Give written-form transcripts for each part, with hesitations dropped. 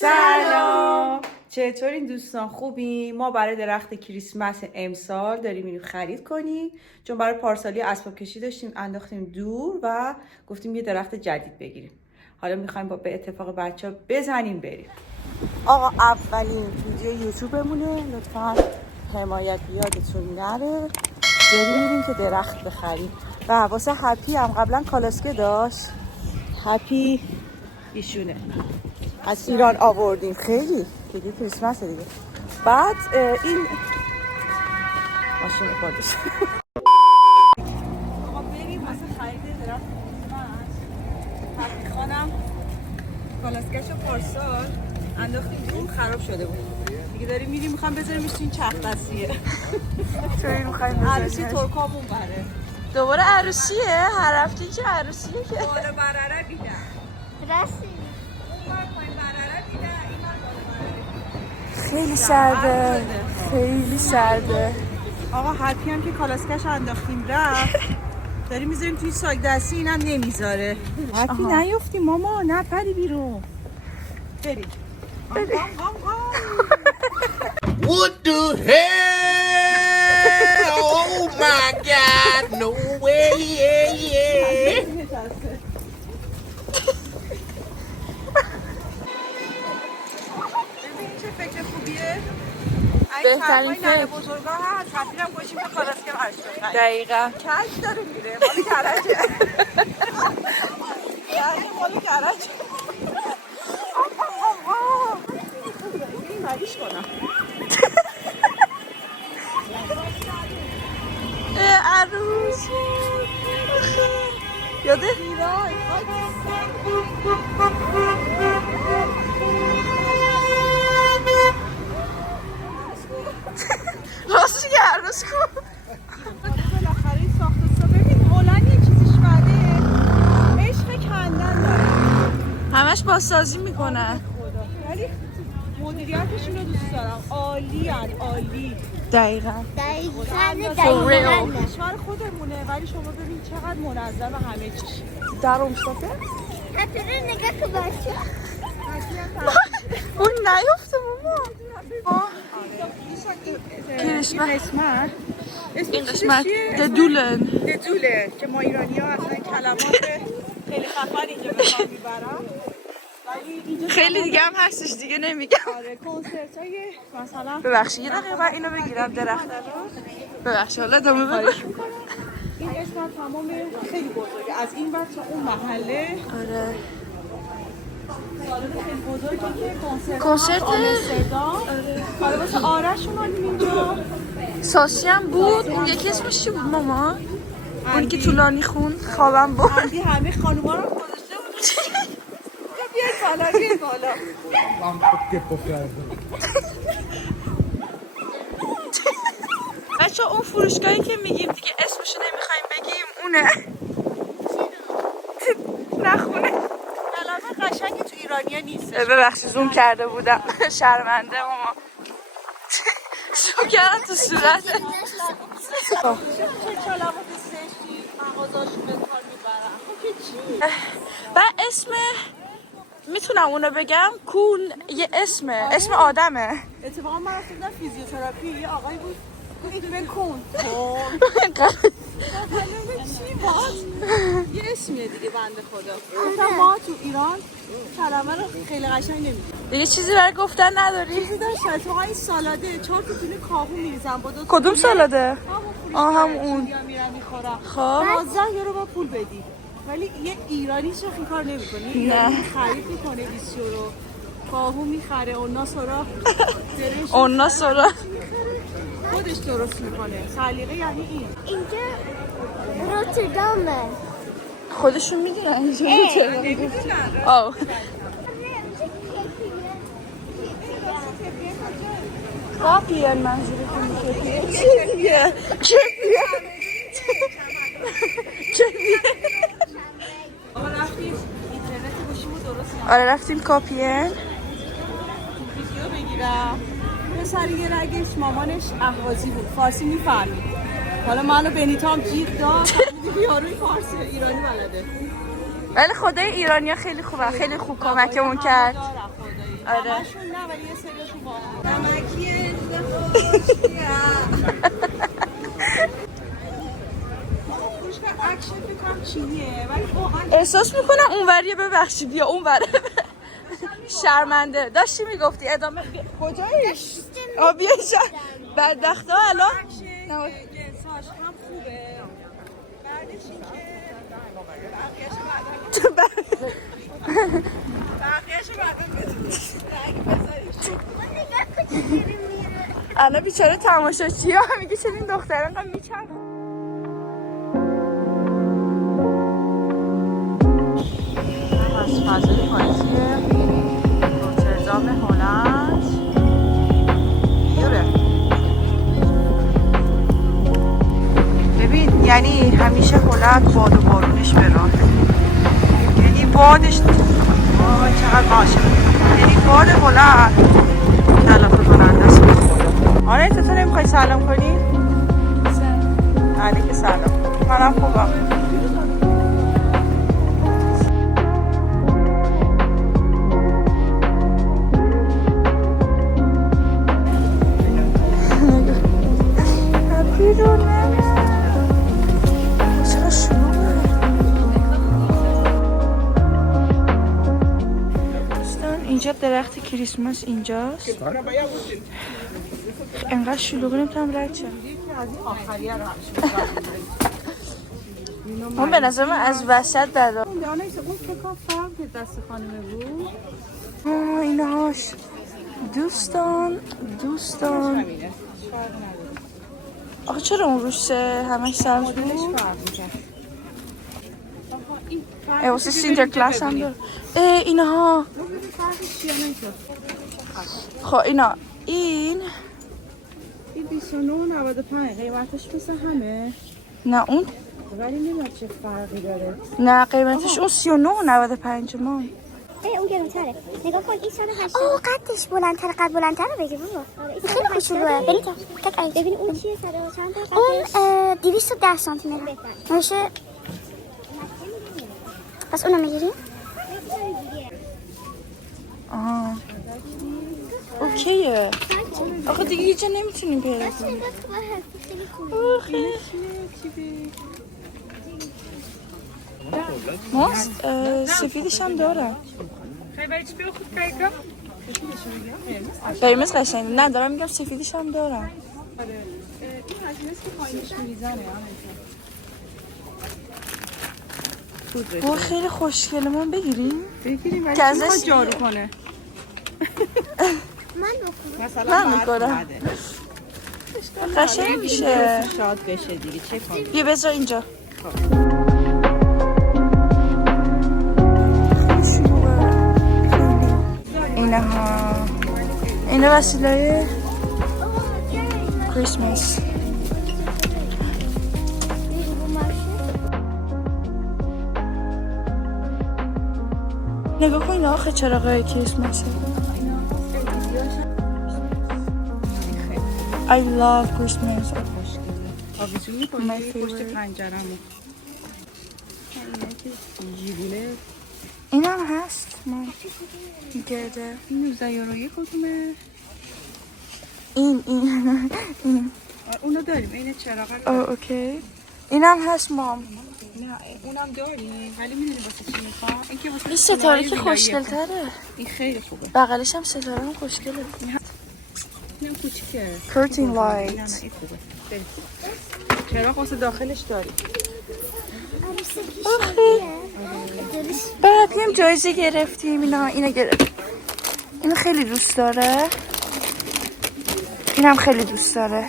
سلام، چطورین دوستان؟ خوبین؟ ما برای درخت کریسمس امسال داریم اینو خرید کنیم چون برای پارسالی اسباب کشی داشتیم انداختیم دور و گفتیم یه درخت جدید بگیریم. حالا میخوایم به اتفاق بچه‌ها بزنیم بریم. آقا اولین ویدیو یوتیوبمونه، لطفاً حمایت یادتون نره. داریم میریم که درخت بخریم و واسه هپی هم قبلا کالاسکه داشت. هپی ایشونه از ایران آوردیم، خیلی دیگه کریسمس دیگه. بعد این ماشین خودش آقا بریم واسه خرید درخت کریسمس. هپی خانم کالاسکه‌شو پارسال انداختیم دور، خراب شده بود دیگه. داریم میریم میخوام بذاریمش تو این چرخ دستیه. چون میخوایم بذاریم عروسی ترکامون بره. دوباره عروسیه؟ هر هفته چه عروسیه که؟ بالا برره بیدن راستی خیلی سرده، خیلی سرده. آقا هپی هم که کالاسکش انداختیم رفت، داریم میذاریم توی ساک دستی، اینم نمیذاره. هپی نیفتیم ماما، نه پری بیرون. بریم. What the hell? Oh my God! No way! چه فکر خوبیه؟ بهترین فکر. ننه بزرگا هست، هپی هم گوشیم به کالاسکه هست. دقیقا کج داره میره، مال کرجه. مال کرجه. این مریش کنم. عروس یاده؟ راستی که عروس کن. بالاخره این ساخت و ببین هلند یه چیزیش بده، عشق کندن داره. همش بازسازی میکنن. ولی مدیریتشون رو دوست دارم، عالی ان عالی. دقیقا کشور خودمونه ولی شما ببین چقدر منظم و همه چیش. در اونستاته؟ حتی رو نگاه که باشه اون نیفته ماما. قسمت این قسمت ددولن که ما ایرانی ها اصلا کلمات خیلی خفن اینجا به کار میبرم، ولی اینجا خیلی دیگه هم هستش دیگه نمیگم. آره کنسرت های مثلا. ببخشید یه دقیقه من اینو بگیرم درخت رو. ببخشید حالا ادامه بگو. این قسمت تمام خیلی بزرگه، از این بعد تا اون محله. آره سالن خیلی بزرگه که کنسرت آره واسه آرش اومدیم اینجا. ساسی هم بود. اون یکی اسمش چی بود ماما؟ اون که طولانی خون خوابم بود. اندی همه خانوما رو گذاشته بود. بیاید بالا بچه اون فروشگاهی که میگیم دیگه اسمشو نمیخوایم بگیم اونه. نخونه کلمه قشنگی تو ایرانیه نیست. ببخشید زوم کرده بودم. شرمنده ماما. زوم کردم تو صورت. چه کلمات سشتی مغازاشون به کار میبرن. خب که چی؟ و اسم میتونم اونو بگم کون یه اسمه. اسم آدمه. اتفاقا من رفتم فیزیوتراپی، یه آقایی بود گفت بکن. چی باز؟ یه اسمیه دیگه بنده خدا. گفتم ما تو ایران کلمه رو خیلی قشنگ نمیگیم. دیگه چیزی برای گفتن نداری؟ چیزی داشت اتفاقا این سالاده 4 تا دونه کاهو میریزن با 2 کدوم سالاده؟ هم اون. میرن میخورن. خب 12 یورو با پول بدی. ولی یه ایرانی چه این کار نمیکنه. ایرانی خرید میکنه 20 یورو. کاهو میخره، اونا سورا اونا سورا خودش درست میکنه. سلیقه یعنی این. اینجا روتردامه خودشون میدونن اینجا نمیدونن. آه کاپیه منظورتون کپیه کپیه آقا رفتیم اینترنت گوشیمو درست کنم. آره رفتیم کاپیه ویدیو بگیرم. پسر یه رگش مامانش اهوازی بود، فارسی میفهمید. حالا منو بنیتا هم جیغ داد یاروی فارسی ایرانی بلده. ولی خدای ایرانیا خیلی خوبه، خیلی خوب کمکمون کرد. آره همشون نه ولی یه سریاشون واقعا نمکیه اکشن بکنم چیه ولی واقعا احساس میکنم اونوریه ببخشید بیا اونوره شرمنده داشتی میگفتی ادامه کجایی؟ بیا بدبخت ها الان جنساش هم خوبه بعدش این که بقیه‌شو الان بیچاره تماشاچی ها میگه چون این دختر انقدر میچرخه از فضای پاییزی روتردام هلند بیاره ببین یعنی همیشه هلند باد و بارونش به راهه یعنی بادش وای چقدر عاشق یعنی باد هلند کلافه کننده است آره تو نمیخوای سلام کنی؟ علیک سلام منم خوبم اینجا درخت کریسمس اینجاست انقدر شلوغی نمیتونم رد شم اون به نظر من از وسط دادا اون فکر فرق که دست خانمه بود اینهاش دوستان آخه چرا اون روش همش سبز بود؟ واسه سینتر کلاس هم داره اینها خب اینا این 29.95 قیمتش مثل همه نه اون ولی نمیدونم چه فرقی داره نه قیمتش اون 39.95 ما اون گرونتره نگاه کن این 180 قدش بلندتره قد بلندتره بگی بابا خیلی خوشگله ببین اون چیه چند اون 210 سانتی متر میشه پس اونو میگیریم اوکیه آخه دیگه هیچ جا نمیتونیم پیدا کنیم ماست سفیدش هم دارم قرمز قشنگه نه دارم میگم سفیدش هم دارم با خیلی خوشگله من بگیریم ولی که ازش میخواد جارو کنه من میکنم قشنگ میشه شاد بشه دیگه چه کنم بیا بذار اینجا اینه وسیله کریسمس نگاه کن اینا آخه چراغای کریسمسه I love Christmas آویزونی پشت پنجرمو جیبونه این هم هست ما گرده این 19 یورویی کدومه؟ این اونو داریم این چراغ رو اوکی این هم هست مام نه اونم داریم ولی میدونی واسه چی میخوام این که واسه این ستاره که خوشگل تره این خیلی خوبه بغلش هم ستاره هم خوشگله اینم کوچیکه curtain نه light این خوبه خیلی خوبه چراغ واسه داخلش داریم بعد هم جایزه گرفتیم اینو گرفت اینو خیلی دوست داره اینم خیلی دوست داره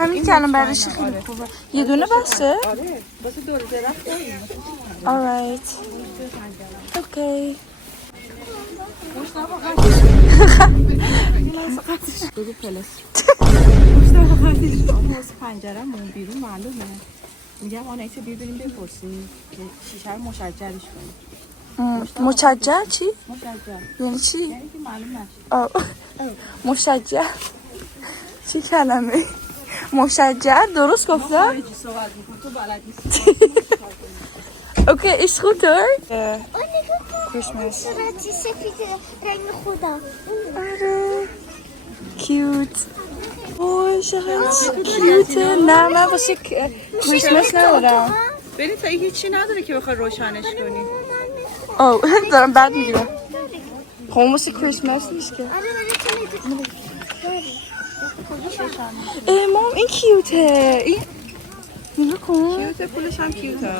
همین که الان برش خیلی خوبه یه دونه بسه؟ آره واسه دور درخت داریم alright okay بگو پلس مشتاق قدیش واسه پنجرمون بیرون معلومه میگم آنایت ببینیم بپرسیم که شیشه رو مشجرش کنیم مشجر چی؟ مشجر یعنی چی؟ یعنی که معلوم نشه مشجر چی کلمه؟ مشجر درست گفتم؟ خارجی صحبت میکنم تو بلد نیستی اوکی ایش خوتر Christmas. صورتی سفید رنگ خدا. آره کیوت. اوه چقدر کیوته. نه من واسه کریسمس ندارم. بریم تا هیچی نداره که بخوای روشنش کنی. اوه دارم بد میگیرم. خب واسه کریسمس نیست که. مام این کیوته. این نگاه کن. کیوته، پولش هم کیوته.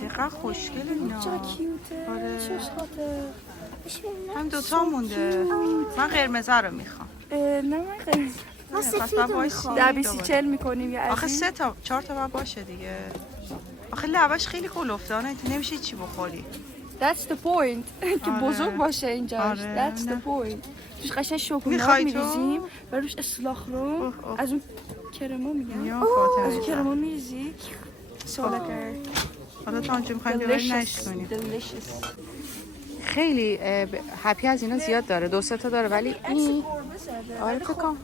چقدر خوشگله اینا. چقدر کیوته. آره. چشاته. هم دوتا مونده. من قرمزه رو میخوام. نه من خیلی ما سفید رو میخوام. در 20 میکنیم یا آخه 4 تا باید باشه دیگه. آخه لبش خیلی کل افتانه، نمیشه چی بخوری. That's the point. که آره. بزرگ باشه اینجاش. آره. That's the point. توش قشنگ شکلات میخوای تو؟ میریزیم و روش اسلاخرم از اون کرما میگن. یا از اون فاطمه. کرما میریزی. سالکر. حالا تا اونجا میخوایم ببریم نش کنیم. Delicious. خیلی هپی از اینا زیاد داره، 2 تا داره ولی این آره فکر کنم.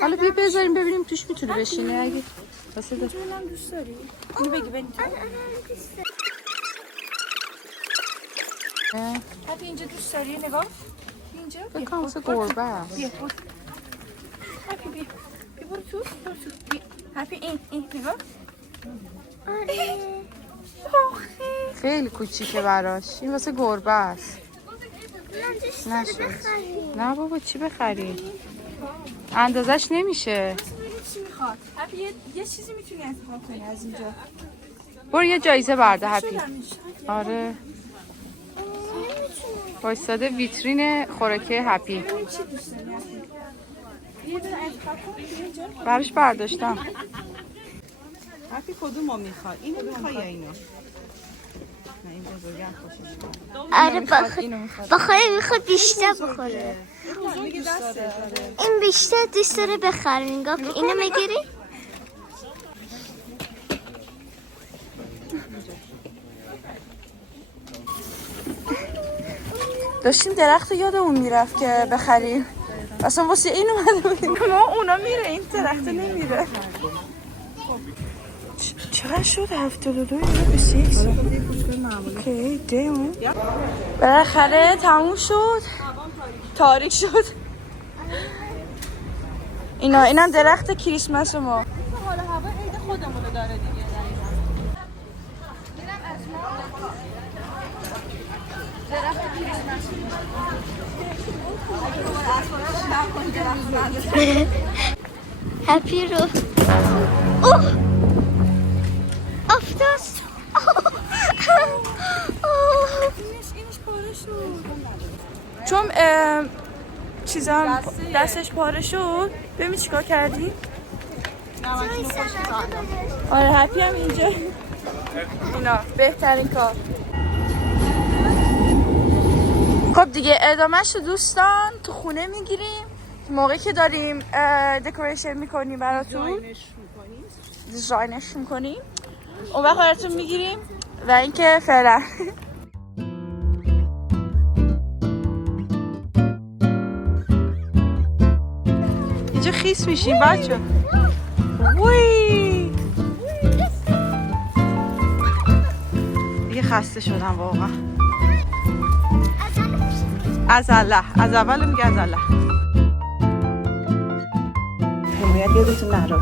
حالا بیا بذاریم ببینیم توش میتونه بشینه اگه واسه ده. اینم دوست داری؟ اینو بگی ببین. هپی اینجا دوست داری نگاه. اینجا. فکر کنم واسه گربه است. بیا برو. هپی بیا. بیا برو تو. بیا. هپی این نگاه. آره. خیلی کوچیکه براش. این واسه گربه است. من دوست نشد. دارم بخریم. نه بابا چی بخریم؟ اندازش نمیشه. چی میخواد؟ هپی یه چیزی میتونی انتخاب کنی از اینجا. برو یه جایزه برده هپی. شدم. آره. وایستاده ویترین خوراکی هپی. چی دوست داری هپی؟ یه دونه انتخاب کن اینجا. براش برداشتم. هپی کدومو میخواد؟ اینو میخوای یا اینو؟ نه این بزرگم خوشش آره بخواه میخواد بیشتر بخوره. این بیشتر دوست داره بخره. نگاه که اینو میگیری؟ داشتیم درخت یادمون میرفت که بخریم. اصلا واسه این اومده بودیم. ما اونا میره این درخت نمیره. چقدر شد 72 یا 21 اوکی دیمون بالاخره تموم شد. تاریک شد. اینم درخت کریسمس ما. حالا هوا عید خودمونو داره دیگه. هپی رو اوه افتاد. چون چیزم دستش پاره شد. ببین چیکار کردی؟ آره هپی هم اینجا. اینا بهترین کار. خب دیگه ادامهش رو دوستان تو خونه میگیریم موقعی که داریم دکوریشن میکنیم براتون، دیزاینش میکنیم اون وقت براتون میگیریم و اینکه فعلا اینجا خیس میشیم بچه. وی دیگه خسته شدم واقعا. از الله، از اول میگه از الله. حمایت یادتون نره.